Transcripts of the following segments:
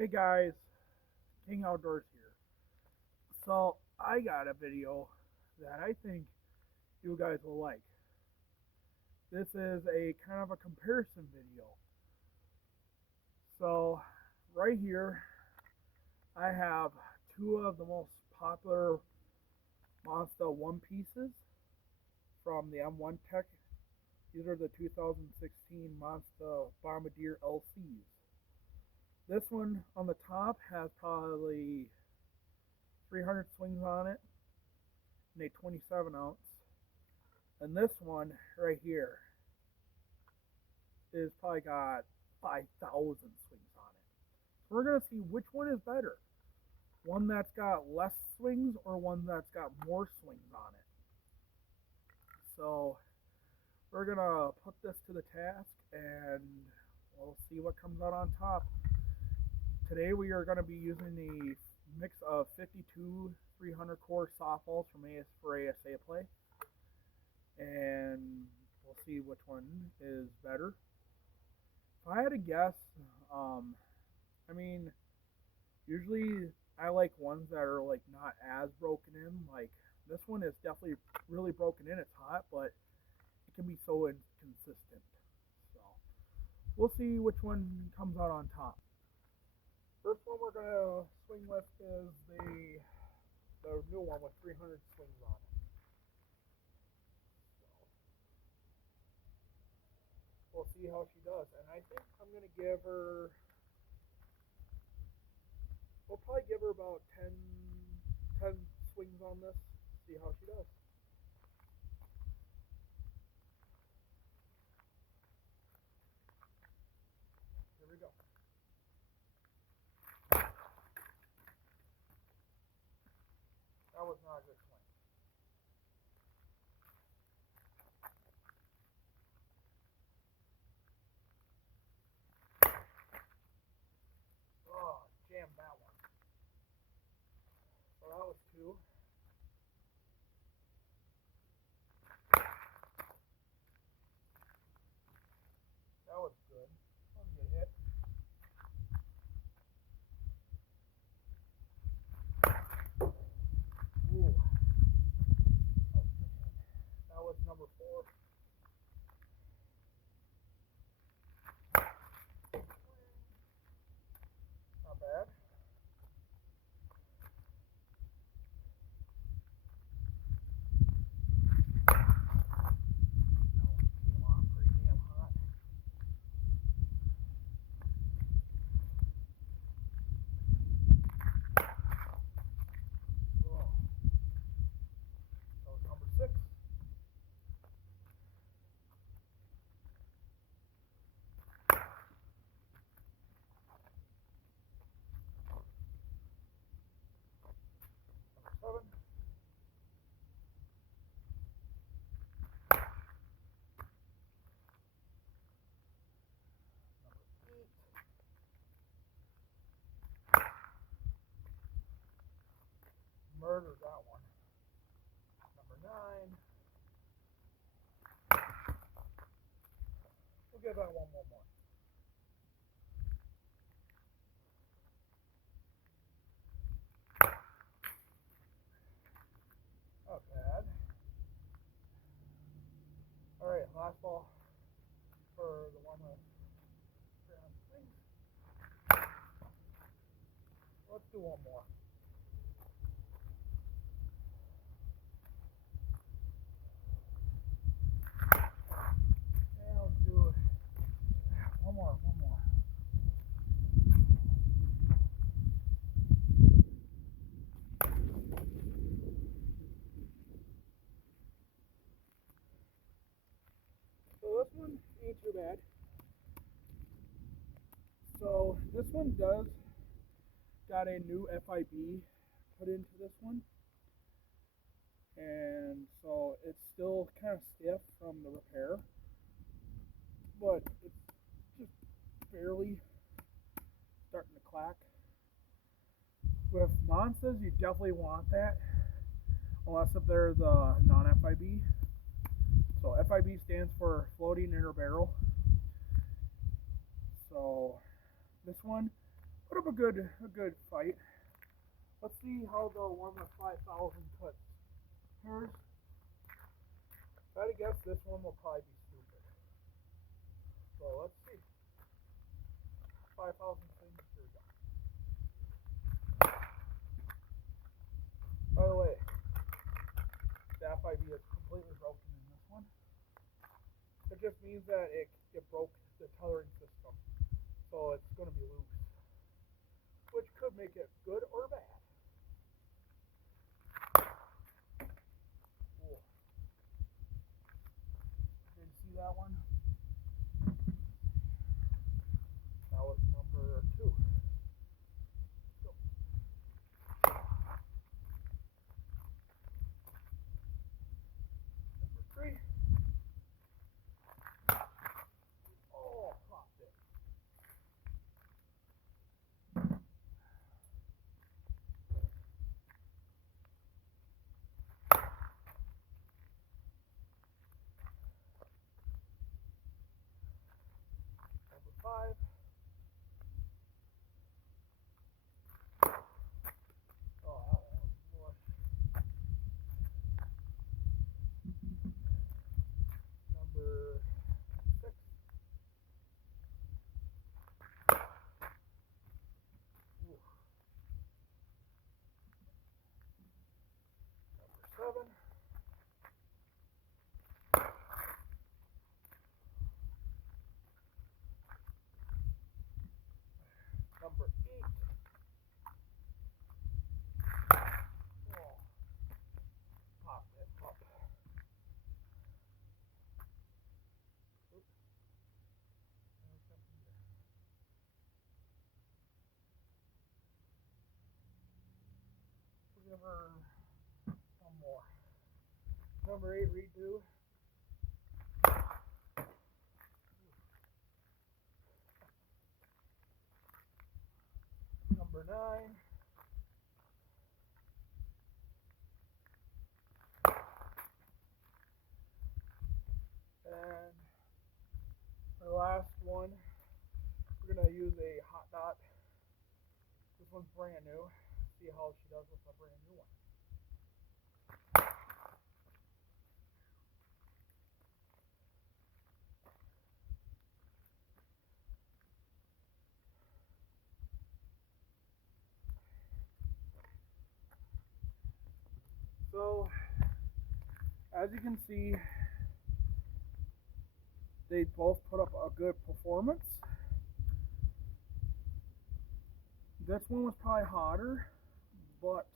Hey guys, King Outdoors here. So I got a video that I think you guys will like. This is a kind of a comparison video. So right here I have two of the most popular Monsta One Pieces from the M1 Tech. These are the 2016 Monsta Bombardier LCs. This one on the top has probably 300 swings on it and a 27 ounce. And this one right here is probably got 5,000 swings on it. So we're going to see which one is better. One that's got less swings or one that's got more swings on it. So we're going to put this to the task and we'll see what comes out on top. Today we are going to be using the mix of 52 300 core softballs from ASA play. And we'll see which one is better. If I had to guess, usually I like ones that are like not as broken in. Like this one is definitely really broken in. It's hot, but it can be so inconsistent. So we'll see which one comes out on top. First one we're gonna swing with is the new one with 300 swings on it. We'll see how she does. And I think I'm going to give her, we'll probably give her about 10 swings on this, see how she does. Here we go. That was not a good swing. Oh, jammed that one. So that was two. That was good. That was a good hit. Ooh. That was number four. Not bad. Seven. Murdered that one. Number 9. We'll give that one more. Not bad. Alright, last ball for the one with 300 swings. Let's do one more. Yeah, let's do one more. So this one ain't too bad. So this one does got a new FIB put into this one. And so it's still kind of stiff from the repair, but it's just barely starting to clack. With Monstas, you definitely want that, unless if they're the non-FIB. So FIB stands for floating inner barrel. So this one put up a good fight. Let's see how the one with 5,000 cuts. Here's, if I had to guess, this one will probably be stupid. So let's see. 5,000 things. Here we go. By the way, the FIB is completely broken in this one. It just means that it broke the tethering system. So it's going to be loose. Which could make it good or bad. Cool. Did you see that one? That was number 2. Let's go. Number 3. Oh, popped it. Number 5. Oh, that one was more. Number 6. Ooh. Number 7. Number 8. Oh, pop it up. Oops. We'll give her one more. Number 8 redo. Number 9. And for the last one, we're going to use a hot dot. This one's brand new. See how she does with a brand new one. So, as you can see, they both put up a good performance. This one was probably hotter, but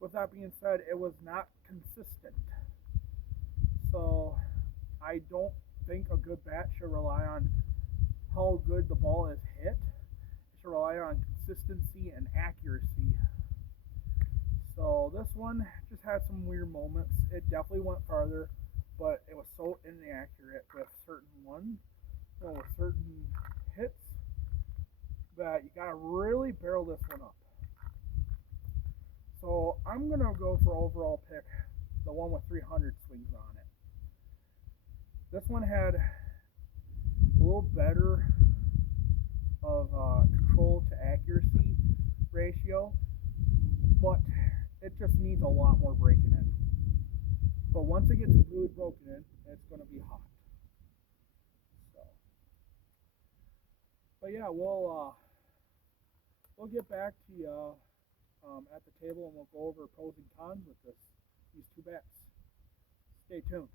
with that being said, it was not consistent. So, I don't think a good bat should rely on how good the ball is hit. It should rely on consistency and accuracy. So this one just had some weird moments. It definitely went farther, but it was so inaccurate with certain ones, with certain hits, that you gotta really barrel this one up. So I'm gonna go for overall pick the one with 300 swings on it. This one had a little better of control to accuracy ratio, but it just needs a lot more breaking in. But once it gets really broken in, it's going to be hot. So, but yeah, we'll get back to you at the table, and we'll go over pros and cons with these two bats. Stay tuned.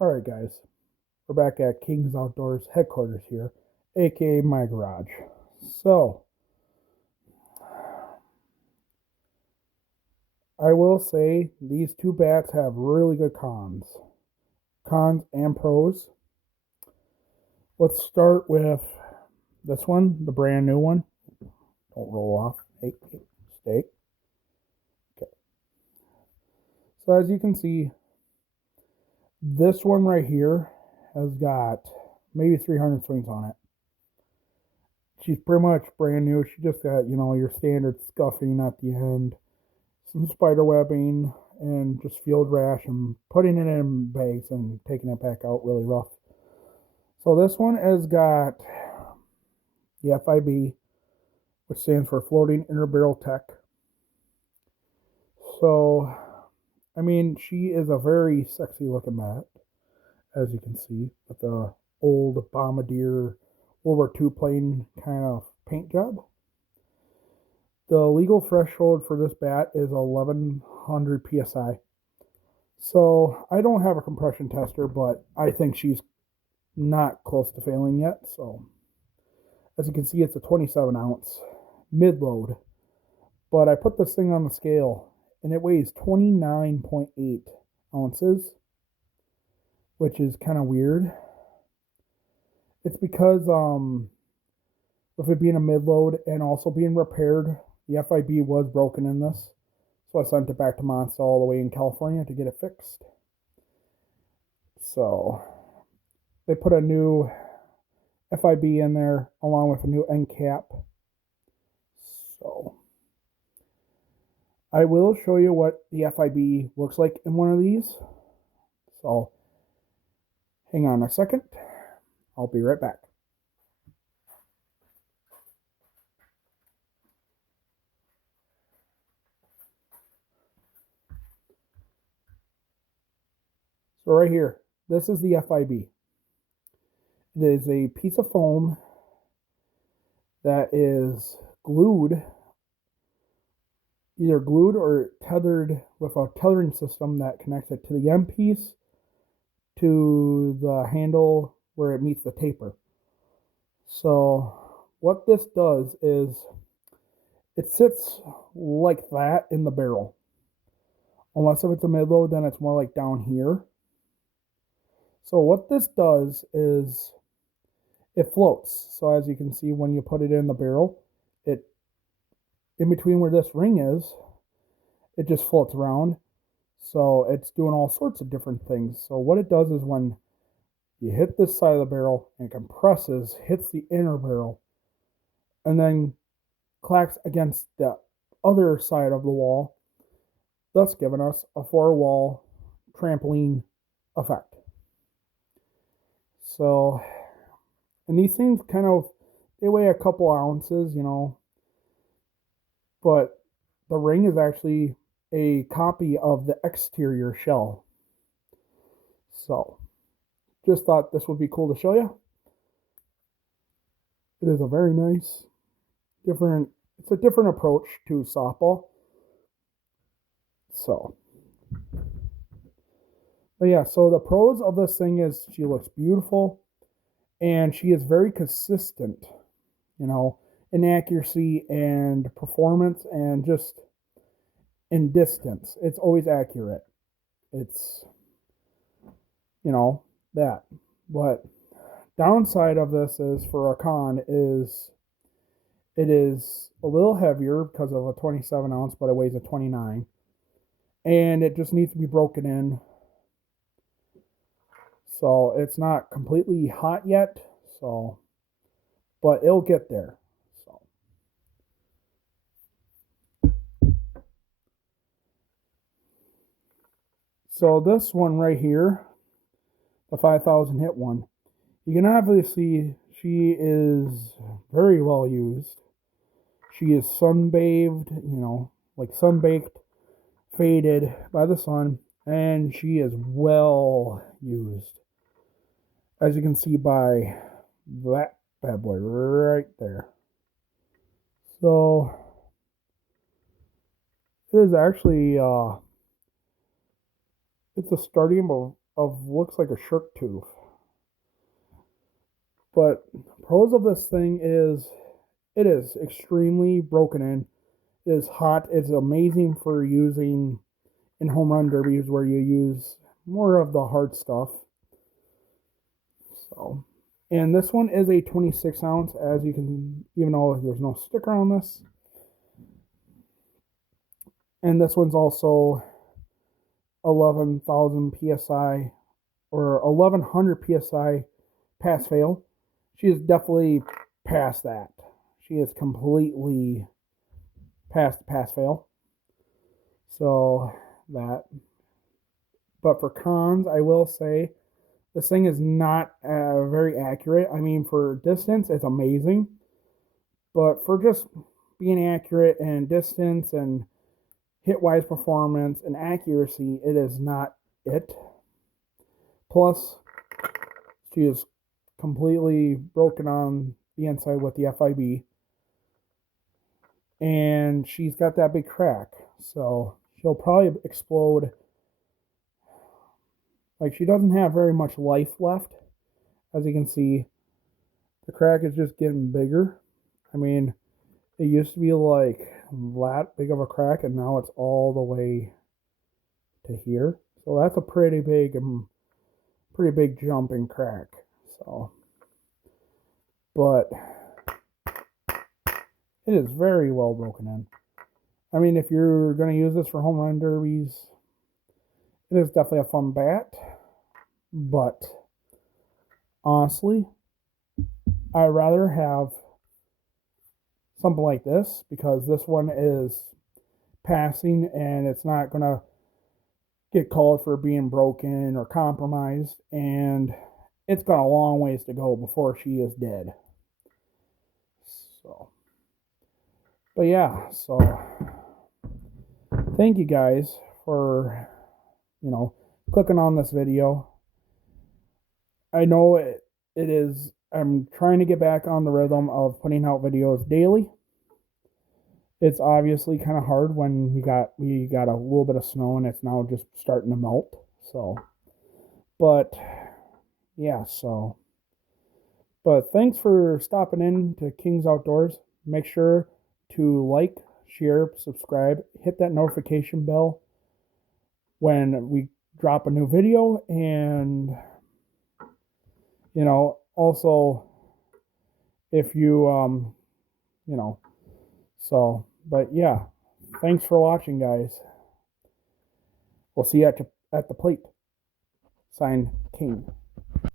Alright guys, we're back at King's Outdoors headquarters here, aka my garage. So, I will say these two bats have really good cons and pros. Let's start with this one, the brand new one. Don't roll off. Hey, stay. Okay. So as you can see, this one right here has got maybe 300 swings on it. She's pretty much brand new. She just got, your standard scuffing at the end, some spider webbing, and just field rash and putting it in bags and taking it back out really rough. So this one has got the FIB, which stands for Floating Inner Barrel Tech. So, I mean, she is a very sexy looking bat, as you can see, with the old Bombardier World War II plane kind of paint job. The legal threshold for this bat is 1100 psi. So I don't have a compression tester, but I think she's not close to failing yet. So as you can see, it's a 27 ounce mid load. But I put this thing on the scale and it weighs 29.8 ounces, which is kind of weird. It's because with it being a mid load and also being repaired, the FIB was broken in this. So I sent it back to Monsta all the way in California to get it fixed. So they put a new FIB in there along with a new end cap. So I will show you what the FIB looks like in one of these. So hang on a second. I'll be right back. So right here, this is the FIB. It is a piece of foam that is glued, either glued or tethered with a tethering system that connects it to the end piece to the handle where it meets the taper. So what this does is it sits like that in the barrel. Unless if it's a mid-load, then it's more like down here. So what this does is it floats. So as you can see, when you put it in the barrel, it in between where this ring is, it just floats around. So it's doing all sorts of different things. So what it does is when you hit this side of the barrel and compresses, hits the inner barrel, and then clacks against the other side of the wall, thus giving us a four-wall trampoline effect. So, and these things kind of, they weigh a couple ounces, you know, but the ring is actually a copy of the exterior shell. So, just thought this would be cool to show you. It is a very nice, it's a different approach to softball. So, but yeah, so the pros of this thing is she looks beautiful and she is very consistent, you know, in accuracy and performance and just in distance. It's always accurate. It's, you know, that. But downside of this is for a con is it is a little heavier because of a 27 ounce, but it weighs a 29. And it just needs to be broken in. So it's not completely hot yet. So, but it'll get there. So this one right here, the 5,000 hit one, you can obviously see she is very well used. She is sunbathed, you know, like sunbaked, faded by the sun, and she is well used. As you can see by that bad boy right there. So it is actually it's a starting of looks like a shark tooth. But pros of this thing is it is extremely broken in. It is hot. It's amazing for using in home run derbies where you use more of the hard stuff. So, and this one is a 26 ounce, as you can, even though there's no sticker on this. And this one's also 11,000 psi or 1100 psi pass fail. She is definitely past that. She is completely past pass fail. So that. But for cons, I will say this thing is not very accurate. I mean, for distance, it's amazing. But for just being accurate and distance and hit-wise performance and accuracy, it is not it. Plus, she is completely broken on the inside with the FIB. And she's got that big crack. So she'll probably explode. Like, she doesn't have very much life left. As you can see, the crack is just getting bigger. I mean, it used to be like that big of a crack, and now it's all the way to here. So that's a pretty big jump in crack. So, but it is very well broken in. I mean, if you're going to use this for home run derbies, it is definitely a fun bat. But honestly, I'd rather have something like this, because this one is passing and it's not going to get called for being broken or compromised, and it's got a long ways to go before she is dead. So, but yeah, so thank you guys for, clicking on this video. I know it is, I'm trying to get back on the rhythm of putting out videos daily. It's obviously kind of hard when we got a little bit of snow and it's now just starting to melt. So, but yeah, so, but thanks for stopping in to King's Outdoors. Make sure to like, share, subscribe, hit that notification bell when we drop a new video, and also if you so, but yeah, thanks for watching, guys. We'll see you at the plate. Signed, King.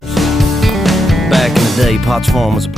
Back in the day, Potts Farm was a